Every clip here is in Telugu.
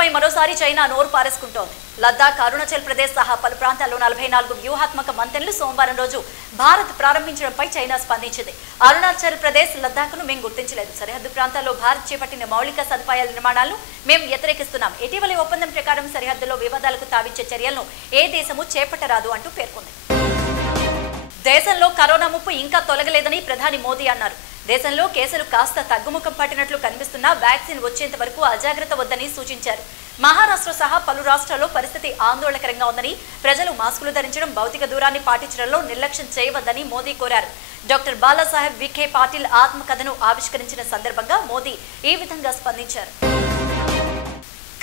భారత్పై మరోసారి చైనా నోరు పారేసుకుంటోంది. లద్దాఖ్, అరుణాచల్ ప్రదేశ్ సహా పలు ప్రాంతాల్లో 44 వ్యూహాత్మక మంతెనలు సోమవారం రోజు భారత్ ప్రారంభించడంపై చైనా స్పందించింది. అరుణాచల్ ప్రదేశ్, లద్దాఖ్ను మేము గుర్తించలేదు. సరిహద్దు ప్రాంతాల్లో భారత్ చేపట్టిన మౌలిక సదుపాయాల నిర్మాణాలను మేము వ్యతిరేకిస్తున్నాం. ఇటీవలి ఒప్పందం ప్రకారం సరిహద్దులో వివాదాలకు తావిచ్చే చర్యలను ఏ దేశమూ చేపట్టరాదు అంటూ పేర్కొంది. దేశంలో కరోనా ముప్పు ఇంకా తొలగలేదని ప్రధాని మోదీ అన్నారు. దేశంలో కేసులు కాస్త తగ్గుముఖం పట్టినట్లు కనిపిస్తున్నా వ్యాక్సిన్ వచ్చేంత వరకు అజాగ్రత్త వద్దని సూచించారు. మహారాష్ట్ర సహా పలు రాష్ట్రాల్లో పరిస్థితి ఆందోళనకరంగా ఉందని, ప్రజలు మాస్కులు ధరించడం, భౌతిక దూరాన్ని పాటించడంలో నిర్లక్ష్యం చేయవద్దని మోదీ కోరారు. డాక్టర్ బాలాసాహెబ్ విఖే పాటిల్ ఆత్మకథను ఆవిష్కరించిన సందర్భంగా మోదీ ఈ విధంగా స్పందించారు.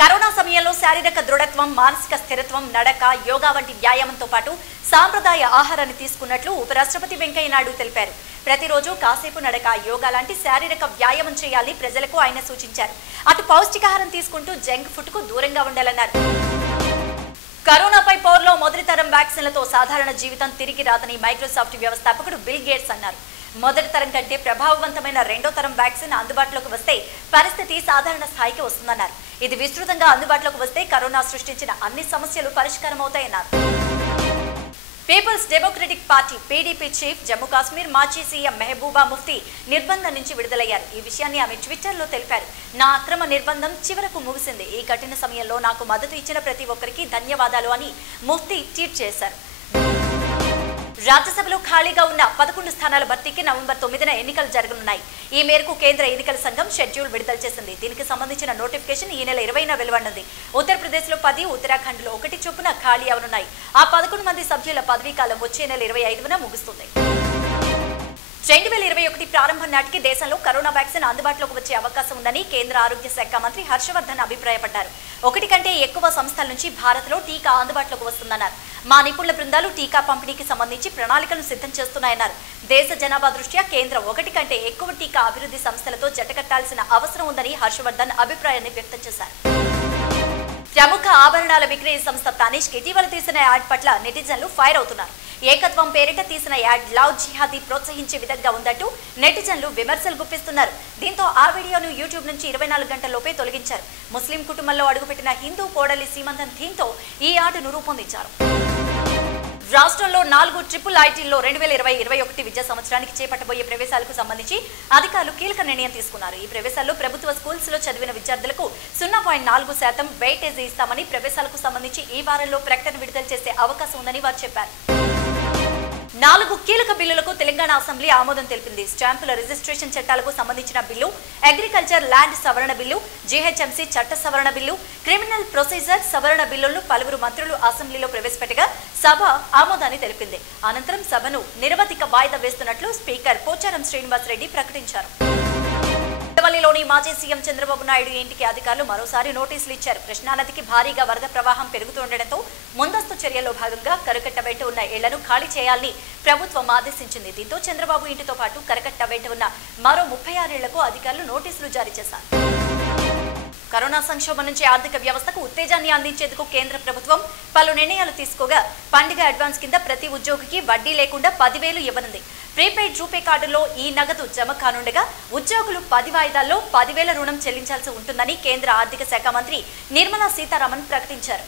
కరోనా సమయంలో శారీరక దృఢత్వం, మానసిక స్థిరత్వం, నడక, యోగా వంటి వ్యాయామంతో పాటు సాంప్రదాయ ఆహారాన్ని తీసుకున్నట్లు ఉపరాష్ట్రపతి వెంకయ్య నాయుడు తెలిపారు. ప్రతిరోజు కాసేపు నడక, యోగా లాంటి శారీరక వ్యాయామం చేయాలని ప్రజలకు ఆయన సూచించారు. అటు పౌష్టికాహారం తీసుకుంటూ జంక్ ఫుడ్ కు దూరంగా ఉండాలన్నారు. కరోనాపై పోర్లో మొదటి తరం వ్యాక్సిన్లతో సాధారణ జీవితం తిరిగి రాదని మైక్రోసాఫ్ట్ వ్యవస్థాపకుడు బిల్ గేట్స్ అన్నారు. మొదటి తరం కంటే ప్రభావవంతమైన రెండో తరం వ్యాక్సిన్ అందుబాటులోకి వస్తే పరిస్థితి సాధారణ స్థాయికి వస్తుందన్నారు. ఇది విస్తృతంగా అందుబాటులోకి వస్తే కరోనా సృష్టించిన అన్ని సమస్యలు పరిష్కారం అవుతాయన్నారు. పీపుల్స్ డెమోక్రటిక్ పార్టీ పీడీపీ చీఫ్, జమ్మూ కాశ్మీర్ మాజీ సీఎం మెహబూబా ముఫ్తీ నిర్బంధం నుంచి విడుదలయ్యారు. ఈ విషయాన్ని ఆమె ట్విట్టర్లో తెలిపారు. నా అక్రమ నిర్బంధం చివరకు ముగిసింది. ఈ కఠిన సమయంలో నాకు మద్దతు ఇచ్చిన ప్రతి ఒక్కరికి ధన్యవాదాలు అని ముఫ్తీ ట్వీట్ చేశారు. రాజ్యసభలో ఖాళీగా ఉన్న 11 స్థానాల భర్తీకి నవంబర్ 9న ఎన్నికలు జరగనున్నాయి. ఈ మేరకు కేంద్ర ఎన్నికల సంఘం షెడ్యూల్ విడుదల చేసింది. దీనికి సంబంధించిన నోటిఫికేషన్ ఈ నెల 20న వెలువడనుంది. ఉత్తరప్రదేశ్లో 10, ఉత్తరాఖండ్లో 1 చొప్పున ఖాళీ అవనున్నాయి. ఆ 11 మంది సభ్యుల పదవీకాలం వచ్చే నెల 25న ముగుస్తుంది. 2021 ప్రారంభం నాటికి దేశంలో కరోనా వ్యాక్సిన్ అందుబాటులోకి వచ్చే అవకాశం ఉందని కేంద్ర ఆరోగ్య శాఖ మంత్రి హర్షవర్ధన్ అభిప్రాయపడ్డారు. 1 కంటే ఎక్కువ సంస్థల నుంచి భారత్లో టీకా అందుబాటులోకి వస్తుందన్నారు. మా నిపుణుల బృందాలు టీకా పంపిణీకి సంబంధించి ప్రణాళికలను సిద్ధం చేస్తున్నాయన్నారు. దేశ జనాభా దృష్ట్యా కేంద్రం 1 కంటే ఎక్కువ టీకా అభివృద్ధి సంస్థలతో జతకట్టాల్సిన అవసరం ఉందని హర్షవర్ధన్ అభిప్రాయాన్ని వ్యక్తం చేశారు. ప్రముఖ ఆభరణాల విక్రయ సంస్థ తనిష్క్ ఇటీవల తీసిన యాడ్ పట్ల నెటిజన్లు ఫైర్ అవుతున్నారు. ఏకత్వం పేరిట తీసిన యాడ్ లవ్ జిహాదీ ప్రోత్సహించే విధంగా ఉందంటూ నెటిజన్లు విమర్శలు గుప్పిస్తున్నారు. దీంతో ఆ వీడియోను యూట్యూబ్ నుంచి 24 గంటల్లోపే తొలగించారు. ముస్లిం కుటుంబంలో అడుగుపెట్టిన హిందూ కోడలి సీమంతం థీమ్తో ఈ యాడ్ను రూపొందించారు. రాష్ట్రంలో 4 ట్రిపుల్ ఐటీల్లో 2020-21 విద్యా సంవత్సరానికి చేపట్టబోయే ప్రవేశాలకు సంబంధించి అధికారులు కీలక నిర్ణయం తీసుకున్నారు. ఈ ప్రవేశాల్లో ప్రభుత్వ స్కూల్స్ లో చదివిన విద్యార్థులకు 0.4% వెయిటేజీ ఇస్తామని, ప్రవేశాలకు సంబంధించి ఈ వారంలో ప్రకటన విడుదల చేసే అవకాశం ఉందని వారు చెప్పారు. 4 కీలక బిల్లులకు తెలంగాణ అసెంబ్లీ ఆమోదం తెలిపింది. స్టాంపుల రిజిస్ట్రేషన్ చట్టాలకు సంబంధించిన బిల్లు, అగ్రికల్చర్ ల్యాండ్ సవరణ బిల్లు, జీహెచ్ఎంసీ చట్ట సవరణ బిల్లు, క్రిమినల్ ప్రొసీజర్ సవరణ బిల్లులను పలువురు మంత్రులు అసెంబ్లీలో ప్రవేశపెట్టగా సభ ఆమోదాన్ని తెలిపింది. అనంతరం సభను నిరవధిక వాయిదా వేస్తున్నట్లు స్పీకర్ పోచారం శ్రీనివాస్ రెడ్డి ప్రకటించారు. ఢిల్లీలోని మాజీ సీఎం చంద్రబాబు నాయుడు ఇంటికి అధికారులు మరోసారి నోటీసులు ఇచ్చారు. కృష్ణానదికి భారీగా వరద ప్రవాహం పెరుగుతుండటంతో ముందస్తు చర్యల్లో భాగంగా కరకట్ట వెంట ఉన్న ఇళ్లను ఖాళీ చేయాలని ప్రభుత్వం ఆదేశించింది. దీంతో చంద్రబాబు ఇంటితో పాటు కరకట్ట వెంట ఉన్న మరో 36 ఇళ్లకు అధికారులు నోటీసులు జారీ చేశారు. కరోనా సంక్షోభం నుంచి ఆర్థిక వ్యవస్థకు ఉత్తేజాన్ని అందించేందుకు కేంద్ర ప్రభుత్వం పలు నిర్ణయాలు తీసుకోగా పండుగ అడ్వాన్స్ కింద ప్రతి ఉద్యోగికి వడ్డీ లేకుండా 10,000 ఇవ్వనుంది. ప్రీపెయిడ్ రూపే కార్డులో ఈ నగదు జమ కానుండగా ఉద్యోగులు 10 వాయిదాల్లో 10,000 రుణం చెల్లించాల్సి ఉంటుందని కేంద్ర ఆర్థిక శాఖ మంత్రి నిర్మలా సీతారామన్ ప్రకటించారు.